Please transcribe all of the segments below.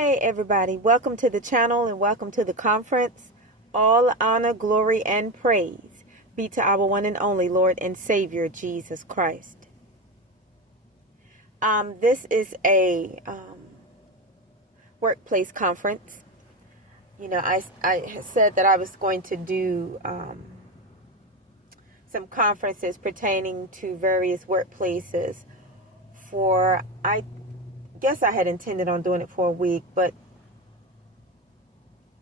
Hey everybody, welcome to the channel and welcome to the conference. All honor, glory, and praise be to our one and only Lord and Savior, Jesus Christ. This is a workplace conference. You know, I said that I was going to do some conferences pertaining to various workplaces for, I guess I had intended on doing it for a week, but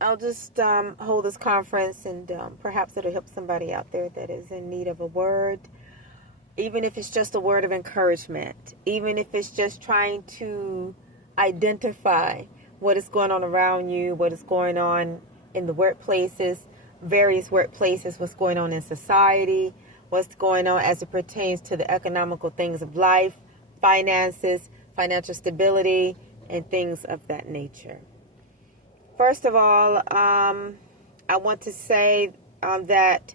I'll just hold this conference and perhaps it'll help somebody out there that is in need of a word, even if it's just a word of encouragement, even if it's just trying to identify what is going on around you, what is going on in the workplaces, various workplaces, what's going on in society, what's going on as it pertains to the economical things of life, finances, financial stability, and things of that nature. First of all, I want to say that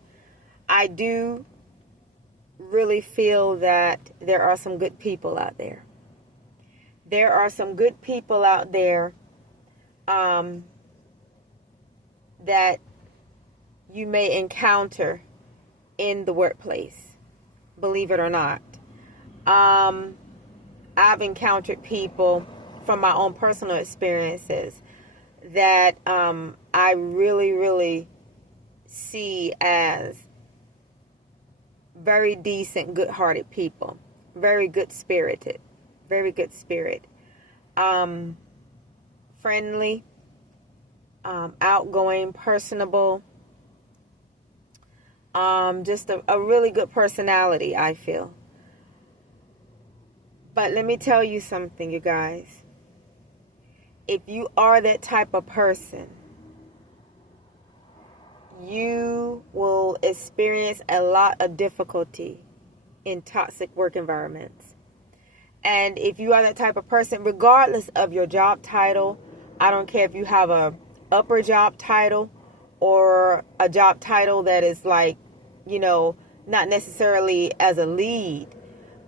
I do really feel that there are some good people out there. There are some good people out there that you may encounter in the workplace, believe it or not. I've encountered people from my own personal experiences that I really see as very decent, good-hearted people, very good-spirited, very good spirit, friendly, outgoing, personable, just a really good personality, I feel. But let me tell you something, you guys. If you are that type of person, you will experience a lot of difficulty in toxic work environments. And if you are that type of person, regardless of your job title, I don't care if you have a upper job title or a job title that is like, you know, not necessarily as a lead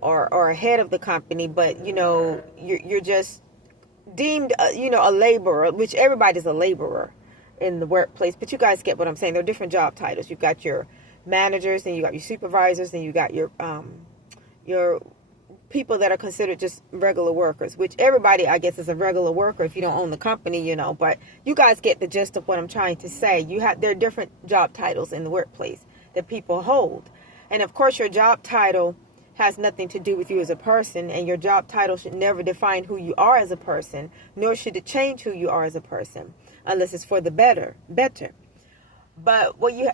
or a head of the company, but, you know, you're just deemed, a laborer, which everybody's a laborer in the workplace. But you guys get what I'm saying. There are different job titles. You've got your managers, and you got your supervisors, and you got your people that are considered just regular workers, which everybody, I guess, is a regular worker if you don't own the company, you know. But you guys get the gist of what I'm trying to say. There are different job titles in the workplace that people hold. And, of course, your job title has nothing to do with you as a person, and your job title should never define who you are as a person, nor should it change who you are as a person, unless it's for the better. But what you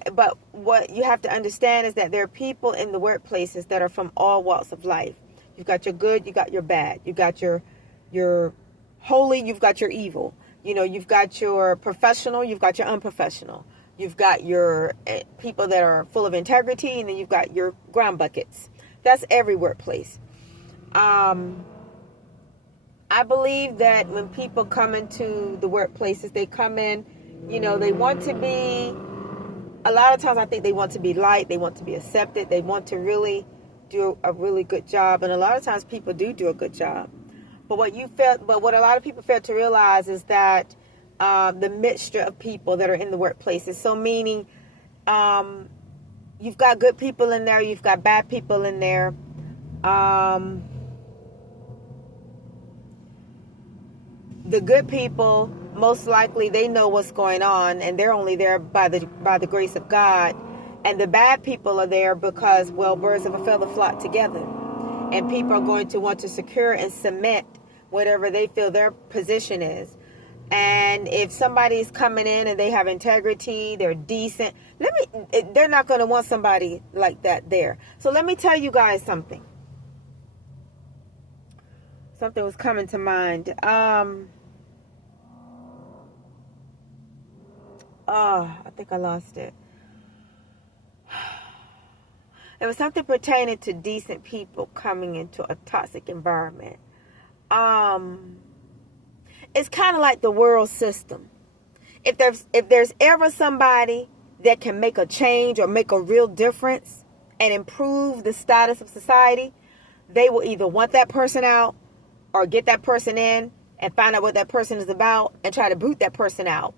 have to understand is that there are people in the workplaces that are from all walks of life. You've got your good, you got your bad, you got your holy, you've got your evil. You know, you've got your professional, you've got your unprofessional. You've got your people that are full of integrity, and then you've got your ground buckets. That's every workplace. I believe that when people come into the workplaces, they come in, you know, they want to be, a lot of times I think they want to be liked, they want to be accepted, they want to really do a really good job. And a lot of times people do a good job. But what a lot of people fail to realize is that the mixture of people that are in the workplaces, so meaning, you've got good people in there. You've got bad people in there. The good people, most likely, they know what's going on, and they're only there by the grace of God. And the bad people are there because, well, birds of a feather flock together. And people are going to want to secure and cement whatever they feel their position is. And if somebody's coming in and they have integrity, they're decent, they're not going to want somebody like that there. So let me tell you guys something. Something was coming to mind. I think I lost it. It was something pertaining to decent people coming into a toxic environment. It's kind of like the world system. If there's ever somebody that can make a change or make a real difference and improve the status of society, they will either want that person out or get that person in and find out what that person is about and try to boot that person out.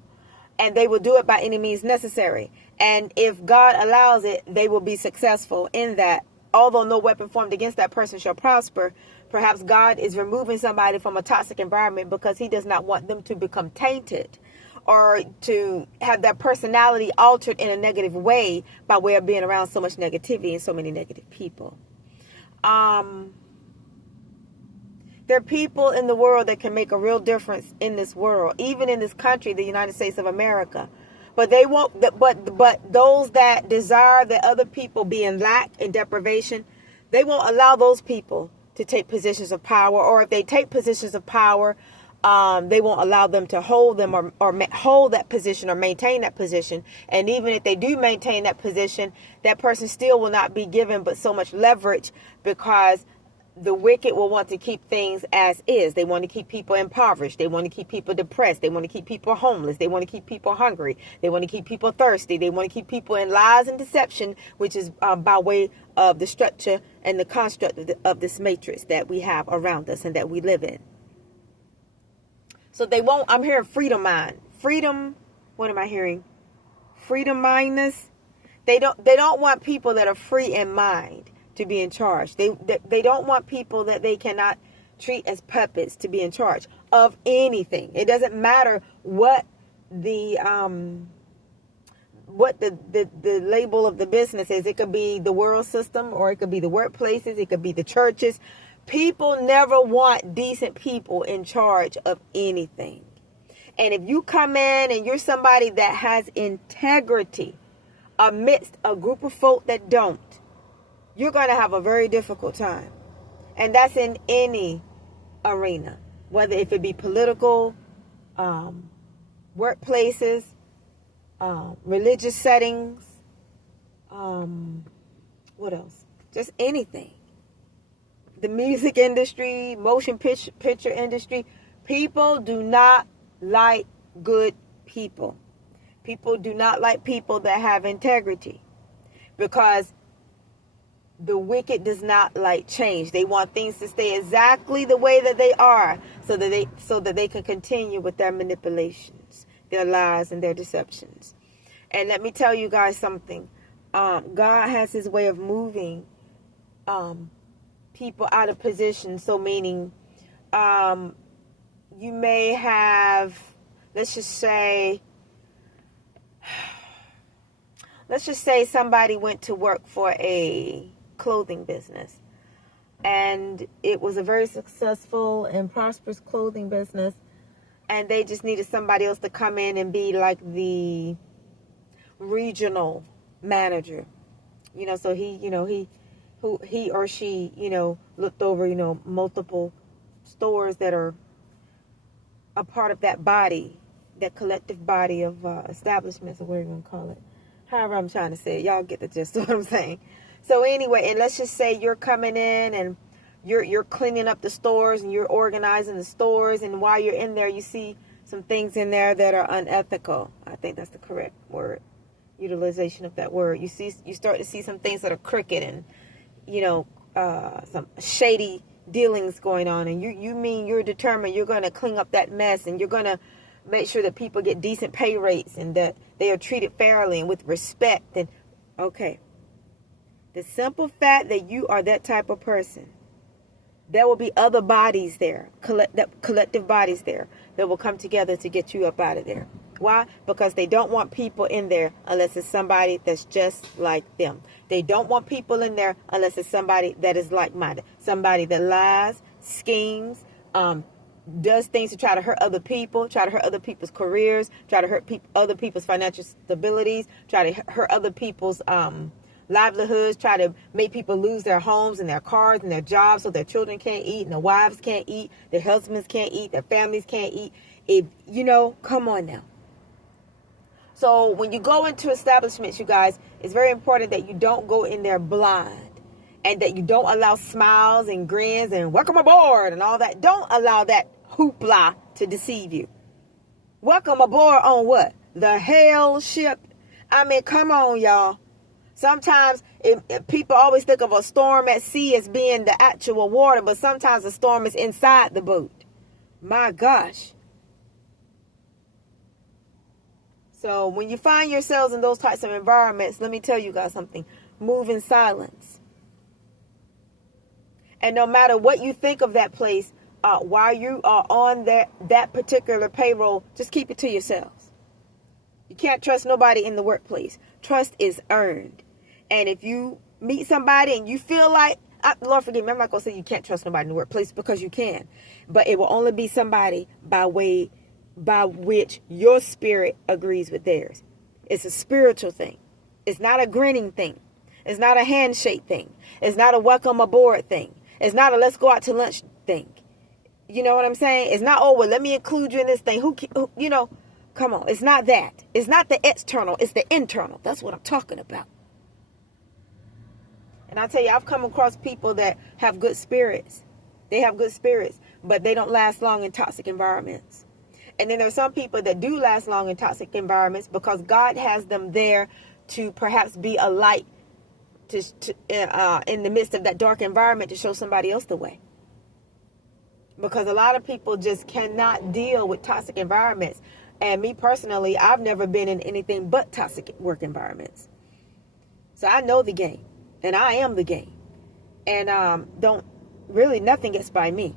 And they will do it by any means necessary. And if God allows it, they will be successful in that. Although no weapon formed against that person shall prosper, perhaps God is removing somebody from a toxic environment because he does not want them to become tainted or to have their personality altered in a negative way by way of being around so much negativity and so many negative people. There are people in the world that can make a real difference in this world, even in this country, the United States of America. But they won't. But those that desire that other people be in lack and deprivation, they won't allow those people to take positions of power. Or if they take positions of power, they won't allow them to hold them or hold that position or maintain that position. And even if they do maintain that position, that person still will not be given but so much leverage, because the wicked will want to keep things as is. They want to keep people impoverished. They want to keep people depressed. They want to keep people homeless. They want to keep people hungry. They want to keep people thirsty. They want to keep people in lies and deception, which is by way of the structure and the construct of this matrix that we have around us and that we live in. So they won't. I'm hearing freedom mind. Freedom. What am I hearing? Freedom mindness. They don't want people that are free in mind to be in charge. They don't want people that they cannot treat as puppets to be in charge of anything. It doesn't matter what the label of the business is. It could be the world system, or it could be the workplaces, it could be the churches. People never want decent people in charge of anything. And if you come in and you're somebody that has integrity amidst a group of folk that don't, you're going to have a very difficult time. And that's in any arena, whether if it be political, workplaces, religious settings, what else? Just anything. The music industry, motion picture industry. People do not like good people. People do not like people that have integrity, because the wicked does not like change. They want things to stay exactly the way that they are, so that they can continue with their manipulations, their lies, and their deceptions. And let me tell you guys something. God has his way of moving people out of position. So meaning, you may have, let's just say somebody went to work for a clothing business, and it was a very successful and prosperous clothing business, and they just needed somebody else to come in and be like the regional manager, so he or she looked over multiple stores that are a part of that body, that collective body of establishments, or whatever you want to call it. However I'm trying to say it, y'all get the gist of what I'm saying. So anyway, and let's just say you're coming in and you're cleaning up the stores and you're organizing the stores, and while you're in there, you see some things in there that are unethical. I think that's the correct word, utilization of that word. You start to see some things that are crooked and some shady dealings going on, and you're determined you're going to clean up that mess, and you're going to make sure that people get decent pay rates and that they are treated fairly and with respect. And okay, the simple fact that you are that type of person, there will be other bodies there, collective bodies there, that will come together to get you up out of there. Why? Because they don't want people in there unless it's somebody that's just like them. They don't want people in there unless it's somebody that is like-minded. Somebody that lies, schemes, does things to try to hurt other people, try to hurt other people's careers, try to hurt other people's financial stabilities, try to hurt other people's livelihoods, try to make people lose their homes and their cars and their jobs so their children can't eat and their wives can't eat, their husbands can't eat, their families can't eat. Come on now. So when you go into establishments, you guys, it's very important that you don't go in there blind, and that you don't allow smiles and grins and welcome aboard and all that. Don't allow that hoopla to deceive you. Welcome aboard on what? The hell ship? I mean, come on, y'all. Sometimes people always think of a storm at sea as being the actual water, but sometimes a storm is inside the boat. My gosh. So when you find yourselves in those types of environments, let me tell you guys something. Move in silence. And no matter what you think of that place, while you are on that particular payroll, just keep it to yourselves. You can't trust nobody in the workplace. Trust is earned. And if you meet somebody and you feel like, Lord forgive me, I'm not going to say you can't trust nobody in the workplace, because you can. But it will only be somebody by which your spirit agrees with theirs. It's a spiritual thing. It's not a grinning thing. It's not a handshake thing. It's not a welcome aboard thing. It's not a let's go out to lunch thing. You know what I'm saying? It's not, oh, well, let me include you in this thing. Who come on. It's not that. It's not the external. It's the internal. That's what I'm talking about. And I tell you, I've come across people that have good spirits. They have good spirits, but they don't last long in toxic environments. And then there's some people that do last long in toxic environments because God has them there to perhaps be a light in the midst of that dark environment to show somebody else the way. Because a lot of people just cannot deal with toxic environments. And me personally, I've never been in anything but toxic work environments. So I know the game. And I am the game. And nothing gets by me.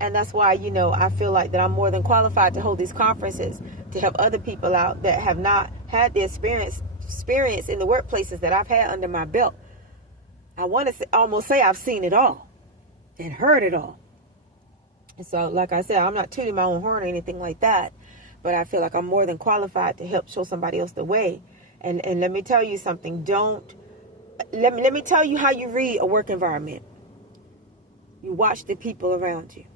And that's why, I feel like that I'm more than qualified to hold these conferences to help other people out that have not had the experience in the workplaces that I've had under my belt. I want to almost say I've seen it all and heard it all. And so, like I said, I'm not tooting my own horn or anything like that, but I feel like I'm more than qualified to help show somebody else the way. And let me tell you something. Let me tell you how you read a work environment. You watch the people around you.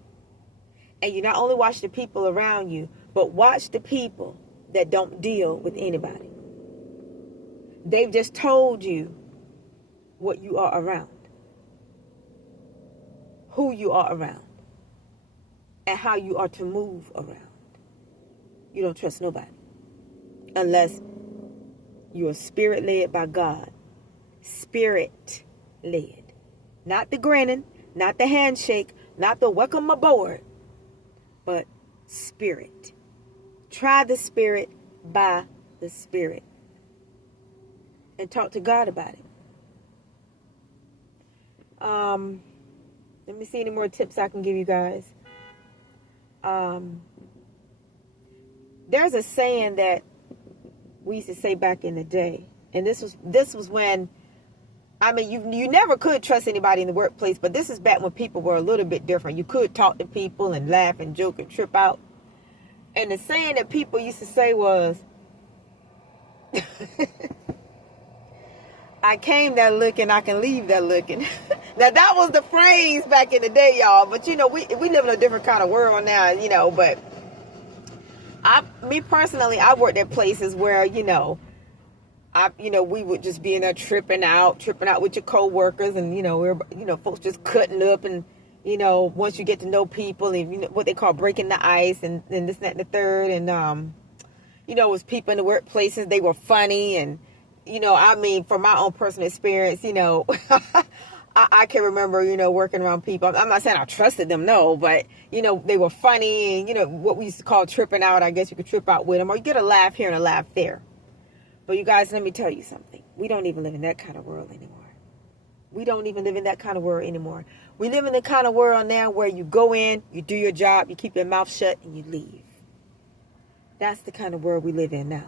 And you not only watch the people around you, but watch the people that don't deal with anybody. They've just told you what you are around, who you are around, and how you are to move around. You don't trust nobody unless you are spirit-led by God. Spirit-led. Not the grinning, not the handshake, not the welcome aboard, but spirit. Try the spirit by the spirit. And talk to God about it. Let me see any more tips I can give you guys. There's a saying that we used to say back in the day. And this was when, you never could trust anybody in the workplace, but this is back when people were a little bit different. You could talk to people and laugh and joke and trip out. And the saying that people used to say was, I came that looking, I can leave that looking. Now, that was the phrase back in the day, y'all. But, we live in a different kind of world now, But me personally, I worked at places where, we would just be in there tripping out with your coworkers, and folks just cutting up, and once you get to know people, and what they call breaking the ice, and this, that, and the third, and it was people in the workplaces, they were funny, and from my own personal experience, I can remember, working around people. I'm not saying I trusted them, no, but they were funny, and what we used to call tripping out. I guess you could trip out with them, or you get a laugh here and a laugh there. But you guys, let me tell you something. We don't even live in that kind of world anymore. We don't even live in that kind of world anymore. We live in the kind of world now where you go in, you do your job, you keep your mouth shut, and you leave. That's the kind of world we live in now.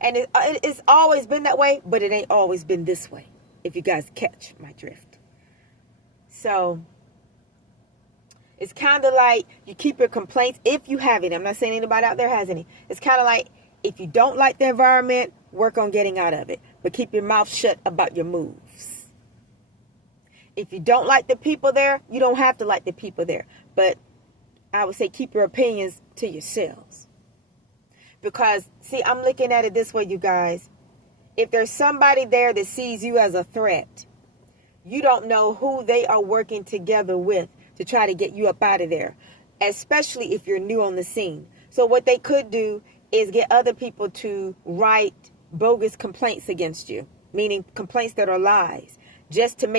And it's always been that way, but it ain't always been this way, if you guys catch my drift. So it's kind of like you keep your complaints if you have any. I'm not saying anybody out there has any. It's kind of like, if you don't like the environment, work on getting out of it. But keep your mouth shut about your moves. If you don't like the people there, you don't have to like the people there. But I would say keep your opinions to yourselves. Because, see, I'm looking at it this way, you guys. If there's somebody there that sees you as a threat, you don't know who they are working together with to try to get you up out of there. Especially if you're new on the scene. So what they could do is get other people to write bogus complaints against you, meaning complaints that are lies, just to make